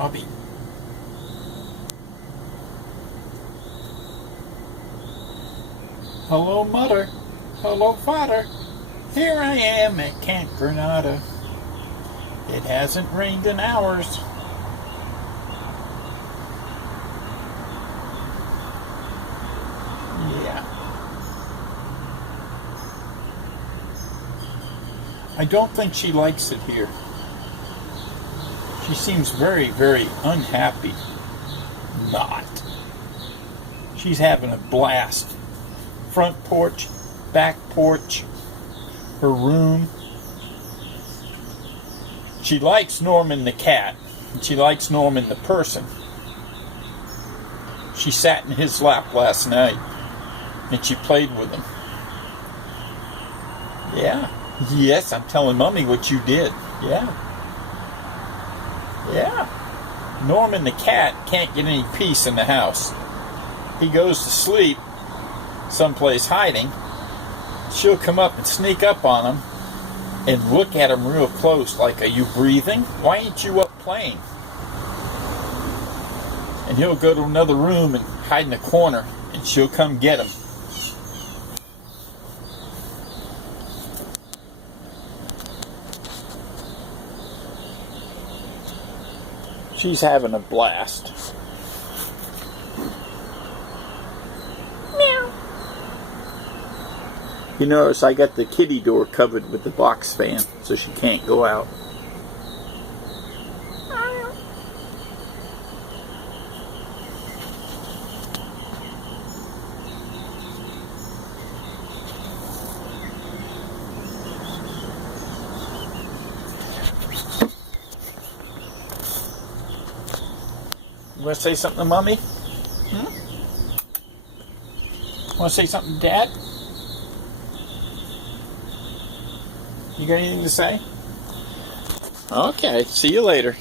Bobby. Hello, Mother. Hello, Father. Here I am at Camp Granada. It hasn't rained in hours. Yeah. I don't think she likes it here. She seems very, very unhappy. Not. She's having a blast. Front porch, back porch, her room. She likes Norman the cat. And she likes Norman the person. She sat in his lap last night and she played with him. Yeah. Yes, I'm telling Mommy what you did. Yeah. Yeah. Norman the cat can't get any peace in the house. He goes to sleep someplace hiding. She'll come up and sneak up on him and look at him real close like, are you breathing? Why ain't you up playing? And he'll go to another room and hide in a corner and she'll come get him. She's having a blast. Meow. You notice I got the kitty door covered with the box fan so she can't go out. You want to say something to Mommy? Want to say something to Dad? You got anything to say? Okay, see you later.